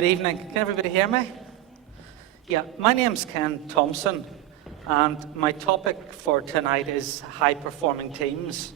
Good evening. Can everybody hear me? Yeah, my name's Ken Thompson, and my topic for tonight is high-performing teams.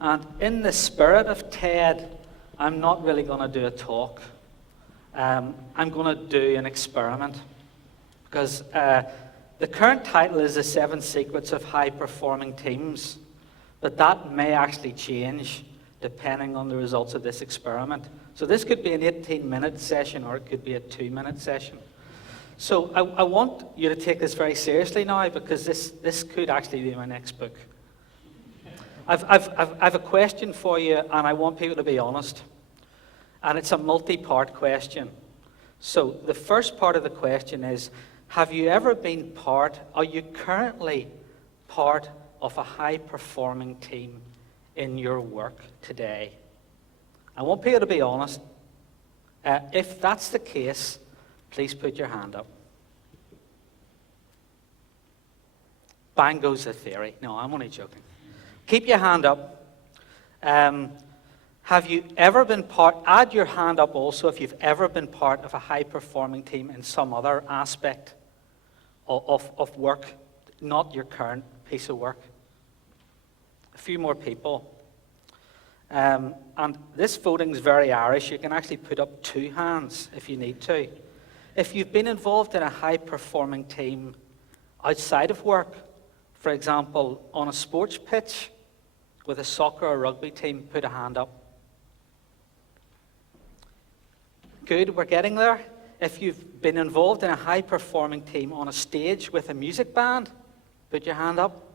And in the spirit of TED, I'm not really going to do a talk. I'm going to do an experiment, because the current title is The 7 Secrets of High-Performing Teams, but that may actually change depending on the results of this experiment. So this could be an 18-minute session, or it could be a 2-minute session. So I want you to take this very seriously now, because this could actually be my next book. I've a question for you, and I want people to be honest. And it's a multi-part question. So the first part of the question is, have you ever been are you currently part of a high-performing team in your work today? I want people to be honest. If that's the case, please put your hand up. Bang goes the theory. No, I'm only joking. Keep your hand up. Have you ever been add your hand up also if you've ever been part of a high-performing team in some other aspect of work, not your current piece of work. A few more people. And this voting is very Irish. You can actually put up 2 hands if you need to. If you've been involved in a high-performing team outside of work, for example, on a sports pitch with a soccer or rugby team, put a hand up. Good, we're getting there. If you've been involved in a high-performing team on a stage with a music band, put your hand up.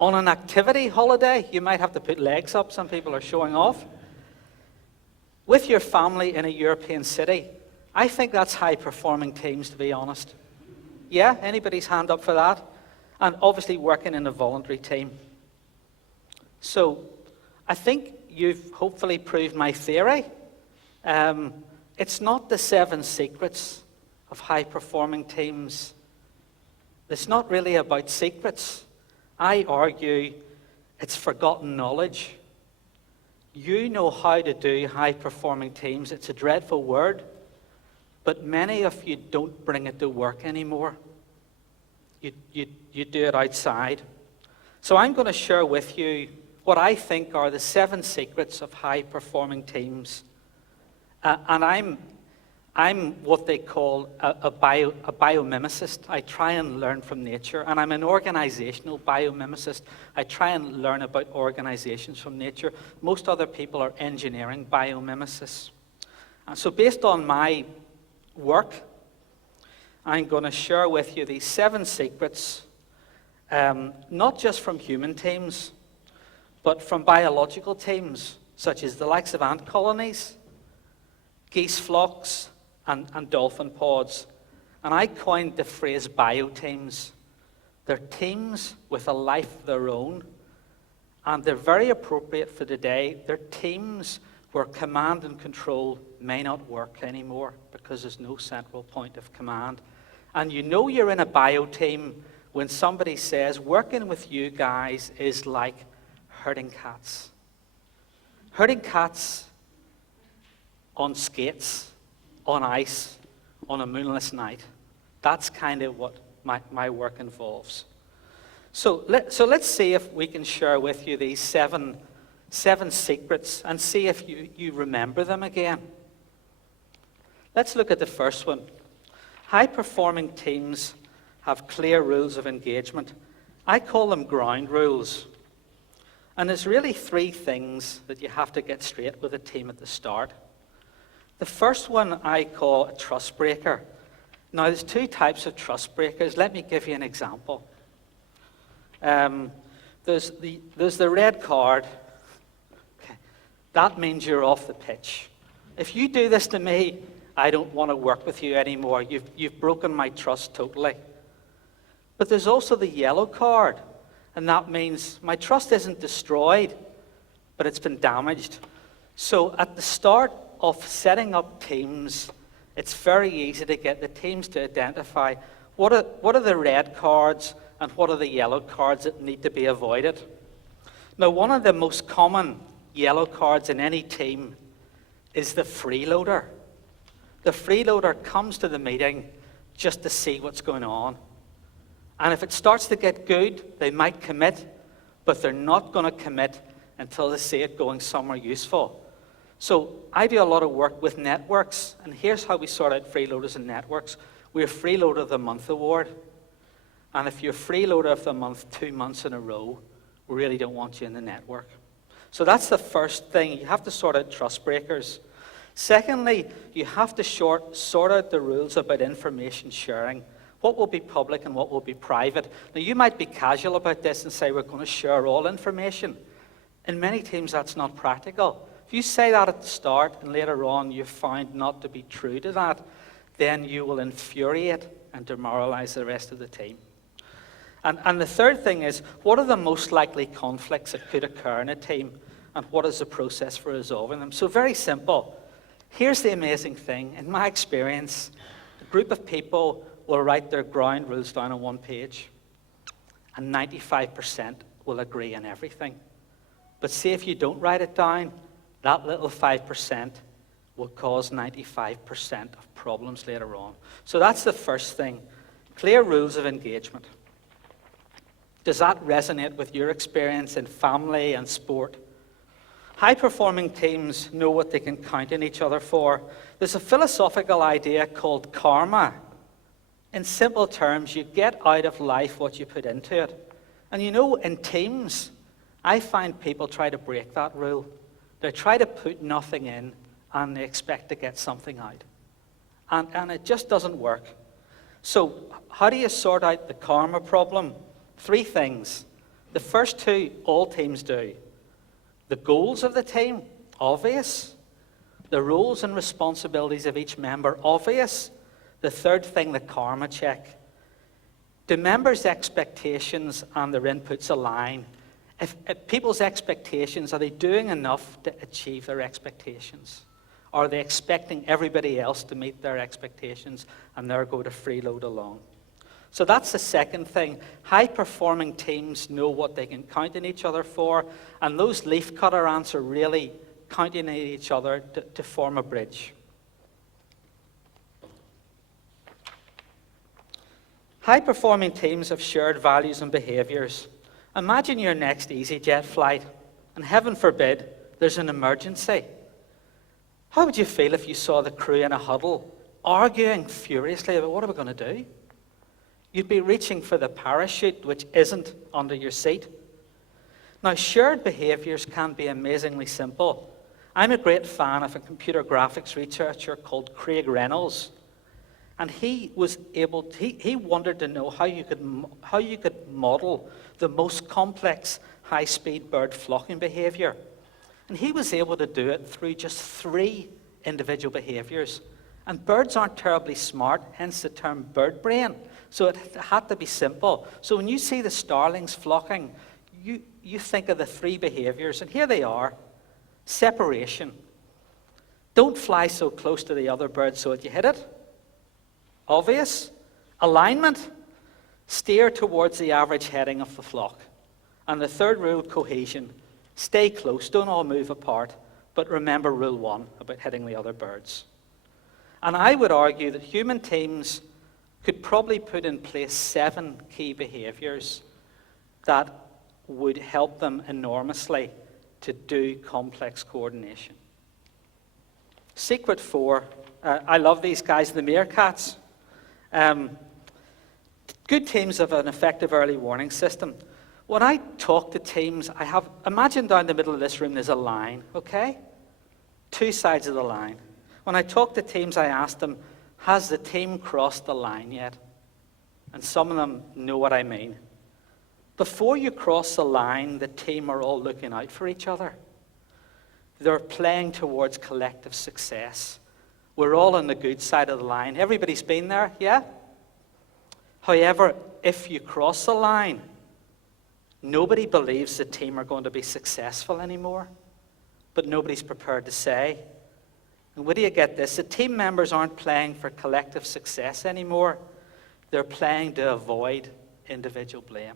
On an activity holiday, you might have to put legs up. Some people are showing off. With your family in a European city, I think that's high-performing teams, to be honest. Yeah, anybody's hand up for that? And obviously working in a voluntary team. So I think you've hopefully proved my theory. It's not the 7 secrets of high-performing teams. It's not really about secrets. I argue it's forgotten knowledge. You know how to do high-performing teams. It's a dreadful word, but many of you don't bring it to work anymore. You do it outside. So I'm going to share with you what I think are the 7 secrets of high-performing teams. And I'm what they call a biomimicist. I try and learn from nature, and I'm an organizational biomimicist. I try and learn about organizations from nature. Most other people are engineering biomimicists. And so based on my work, I'm going to share with you these 7 secrets, not just from human teams, but from biological teams, such as the likes of ant colonies, geese flocks, and dolphin pods. And I coined the phrase bioteams. They're teams with a life of their own, and they're very appropriate for today. They're teams where command and control may not work anymore because there's no central point of command. And you know you're in a bioteam when somebody says, working with you guys is like herding cats. Herding cats on skates, on ice, on a moonless night. That's kind of what my work involves. So let's see if we can share with you these seven secrets and see if you remember them again. Let's look at the first one. High-performing teams have clear rules of engagement. I call them ground rules. And there's really 3 things that you have to get straight with a team at the start. The first one I call a trust breaker. Now, there's 2 types of trust breakers. Let me give you an example. There's the red card. Okay. That means you're off the pitch. If you do this to me, I don't want to work with you anymore. You've broken my trust totally. But there's also the yellow card, and that means my trust isn't destroyed, but it's been damaged. So at the start of setting up teams, it's very easy to get the teams to identify what are the red cards and what are the yellow cards that need to be avoided. Now, one of the most common yellow cards in any team is the freeloader. The freeloader comes to the meeting just to see what's going on. And if it starts to get good, they might commit, but they're not going to commit until they see it going somewhere useful. So I do a lot of work with networks, and here's how we sort out freeloaders and networks. We're Freeloader of the Month award. And if you're Freeloader of the Month 2 months in a row, we really don't want you in the network. So that's the first thing. You have to sort out trust breakers. Secondly, you have to sort out the rules about information sharing. What will be public and what will be private? Now, you might be casual about this and say, we're going to share all information. In many teams, that's not practical. If you say that at the start and later on you find not to be true to that, then you will infuriate and demoralize the rest of the team. And the third thing is, what are the most likely conflicts that could occur in a team, and what is the process for resolving them? So very simple. Here's the amazing thing. In my experience, a group of people will write their ground rules down on one page, and 95% will agree on everything. But see, if you don't write it down, that little 5% will cause 95% of problems later on. So that's the first thing. Clear rules of engagement. Does that resonate with your experience in family and sport? High-performing teams know what they can count on each other for. There's a philosophical idea called karma. In simple terms, you get out of life what you put into it. And you know, in teams, I find people try to break that rule. They try to put nothing in, and they expect to get something out. And it just doesn't work. So how do you sort out the karma problem? 3 things. The first 2, all teams do. The goals of the team, obvious. The roles and responsibilities of each member, obvious. The third thing, the karma check. Do members' expectations and their inputs align? If people's expectations, are they doing enough to achieve their expectations? Or are they expecting everybody else to meet their expectations and they're going to freeload along? So that's the second thing. High-performing teams know what they can count on each other for, and those leaf-cutter ants are really counting on each other to form a bridge. High-performing teams have shared values and behaviors. Imagine your next EasyJet flight, and heaven forbid, there's an emergency. How would you feel if you saw the crew in a huddle, arguing furiously about what are we going to do? You'd be reaching for the parachute, which isn't under your seat. Now, shared behaviors can be amazingly simple. I'm a great fan of a computer graphics researcher called Craig Reynolds. And he wanted to know how you could model the most complex high-speed bird flocking behavior. And he was able to do it through just 3 individual behaviors. And birds aren't terribly smart, hence the term bird brain. So it had to be simple. So when you see the starlings flocking, you think of the 3 behaviors, and here they are. Separation. Don't fly so close to the other bird so that you hit it. Obvious. Alignment. Steer towards the average heading of the flock. And the third rule, cohesion. Stay close, don't all move apart, but remember rule 1 about hitting the other birds. And I would argue that human teams could probably put in place 7 key behaviors that would help them enormously to do complex coordination. Secret 4, I love these guys, the meerkats. Good teams have an effective early warning system. When I talk to teams, imagine down the middle of this room there's a line, okay? 2 sides of the line. When I talk to teams, I ask them, has the team crossed the line yet? And some of them know what I mean. Before you cross the line, the team are all looking out for each other. They're playing towards collective success. We're all on the good side of the line. Everybody's been there, yeah? However, if you cross the line, nobody believes the team are going to be successful anymore, but nobody's prepared to say. And where do you get this? The team members aren't playing for collective success anymore. They're playing to avoid individual blame.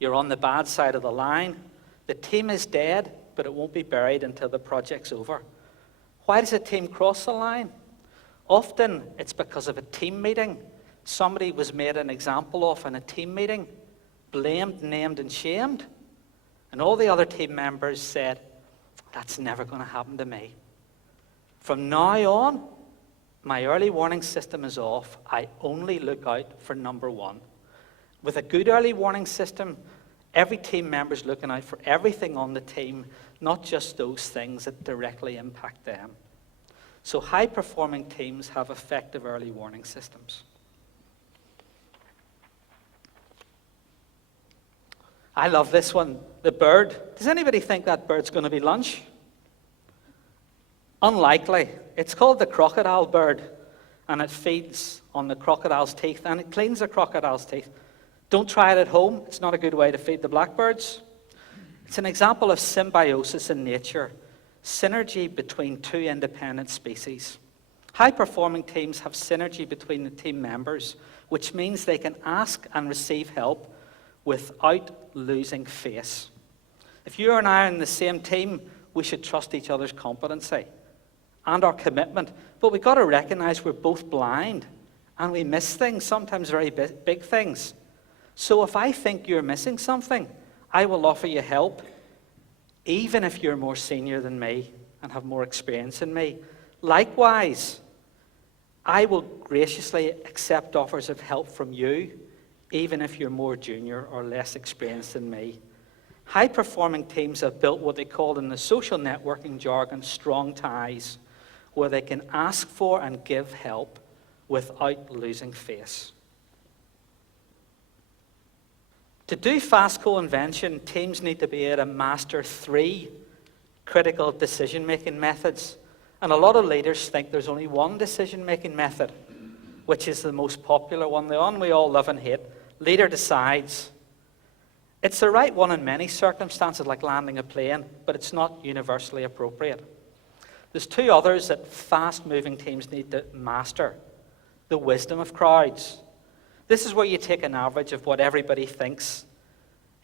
You're on the bad side of the line. The team is dead, but it won't be buried until the project's over. Why does a team cross the line? Often it's because of a team meeting. Somebody was made an example of in a team meeting, blamed, named, and shamed. And all the other team members said, that's never going to happen to me. From now on, my early warning system is off. I only look out for number one. With a good early warning system, every team member is looking out for everything on the team, not just those things that directly impact them. So high-performing teams have effective early warning systems. I love this one, the bird. Does anybody think that bird's going to be lunch? Unlikely. It's called the crocodile bird, and it feeds on the crocodile's teeth, and it cleans the crocodile's teeth. Don't try it at home. It's not a good way to feed the blackbirds. It's an example of symbiosis in nature, synergy between two independent species. High-performing teams have synergy between the team members, which means they can ask and receive help without losing face. If you and I are in the same team, we should trust each other's competency and our commitment. But we've got to recognize we're both blind and we miss things, sometimes very big things. So if I think you're missing something, I will offer you help, even if you're more senior than me and have more experience than me. Likewise, I will graciously accept offers of help from you, even if you're more junior or less experienced than me. High-performing teams have built what they call in the social networking jargon strong ties, where they can ask for and give help without losing face. To do fast co-invention, teams need to be able to master 3 critical decision-making methods. And a lot of leaders think there's only one decision-making method, which is the most popular one, the one we all love and hate. Leader decides. It's the right one in many circumstances, like landing a plane, but it's not universally appropriate. There's 2 others that fast-moving teams need to master. The wisdom of crowds. This is where you take an average of what everybody thinks.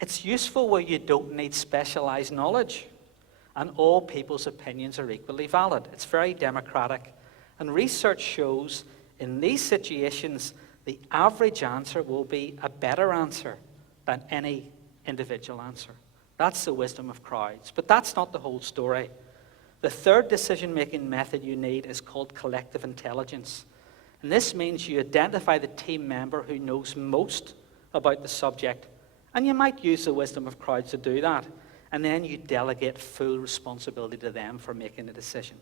It's useful where you don't need specialized knowledge, and all people's opinions are equally valid. It's very democratic. And research shows in these situations, the average answer will be a better answer than any individual answer. That's the wisdom of crowds. But that's not the whole story. The 3rd decision-making method you need is called collective intelligence. And this means you identify the team member who knows most about the subject. And you might use the wisdom of crowds to do that. And then you delegate full responsibility to them for making the decision.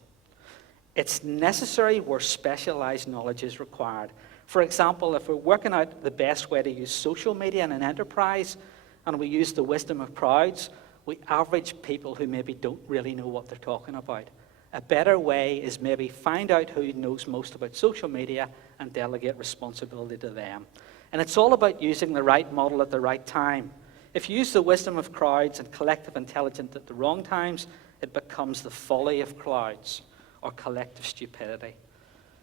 It's necessary where specialized knowledge is required. For example, if we're working out the best way to use social media in an enterprise, and we use the wisdom of crowds, we average people who maybe don't really know what they're talking about. A better way is maybe find out who knows most about social media and delegate responsibility to them. And it's all about using the right model at the right time. If you use the wisdom of crowds and collective intelligence at the wrong times, it becomes the folly of crowds or collective stupidity.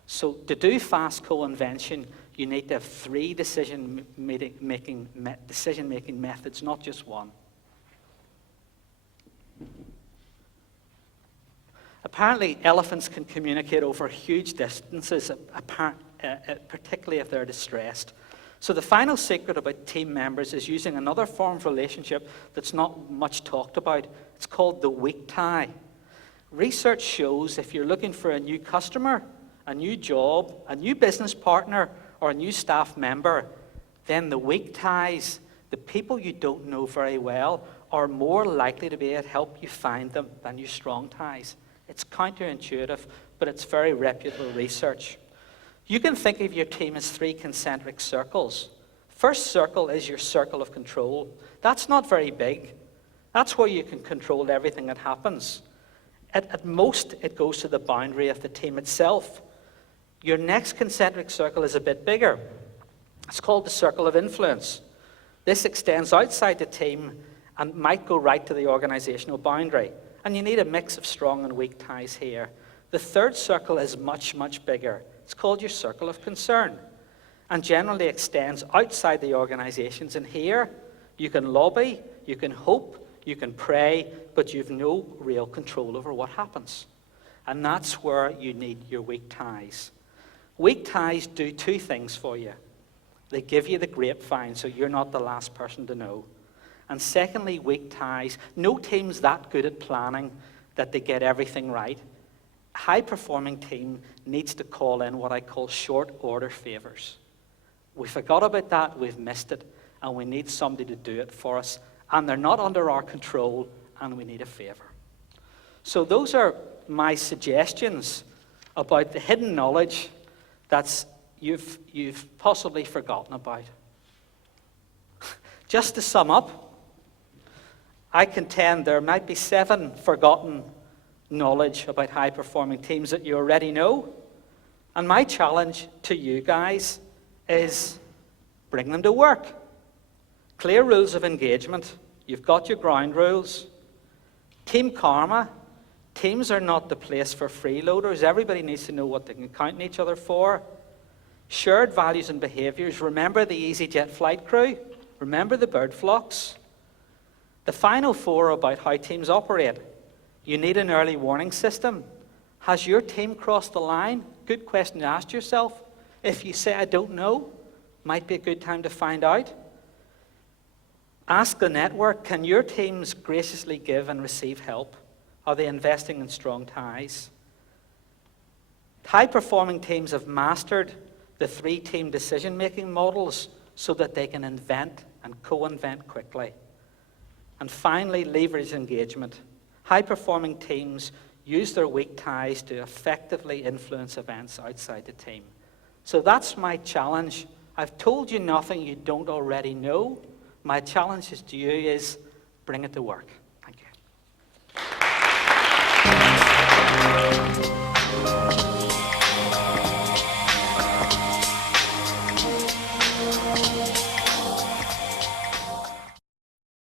So to do fast co-invention, you need to have 3 decision-making methods, not just one. Apparently, elephants can communicate over huge distances, particularly if they're distressed. So the final secret about team members is using another form of relationship that's not much talked about. It's called the weak tie. Research shows if you're looking for a new customer, a new job, a new business partner, or a new staff member, then the weak ties, the people you don't know very well, are more likely to be able to help you find them than your strong ties. It's counterintuitive, but it's very reputable research. You can think of your team as 3 concentric circles. First circle is your circle of control. That's not very big. That's where you can control everything that happens. At most, it goes to the boundary of the team itself. Your next concentric circle is a bit bigger. It's called the circle of influence. This extends outside the team and might go right to the organizational boundary. And you need a mix of strong and weak ties here. The 3rd circle is much, much bigger. It's called your circle of concern, and generally extends outside the organizations. And here, you can lobby, you can hope, you can pray, but you've no real control over what happens. And that's where you need your weak ties. Weak ties do two things for you. They give you the grapevine so you're not the last person to know. And secondly, weak ties. No team's that good at planning that they get everything right. A high-performing team needs to call in what I call short order favors. We forgot about that, we've missed it, and we need somebody to do it for us. And they're not under our control, and we need a favor. So those are my suggestions about the hidden knowledge that you've possibly forgotten about. Just to sum up, I contend there might be 7 forgotten knowledge about high-performing teams that you already know. And my challenge to you guys is bring them to work. Clear rules of engagement. You've got your ground rules. Team karma. Teams are not the place for freeloaders. Everybody needs to know what they can count on each other for. Shared values and behaviors. Remember the EasyJet flight crew. Remember the bird flocks. The final 4 are about how teams operate. You need an early warning system. Has your team crossed the line? Good question to ask yourself. If you say, I don't know, might be a good time to find out. Ask the network, can your teams graciously give and receive help? Are they investing in strong ties? High-performing teams have mastered the 3-team decision-making models so that they can invent and co-invent quickly. And finally, leverage engagement. High-performing teams use their weak ties to effectively influence events outside the team. So that's my challenge. I've told you nothing you don't already know. My challenge to you is bring it to work.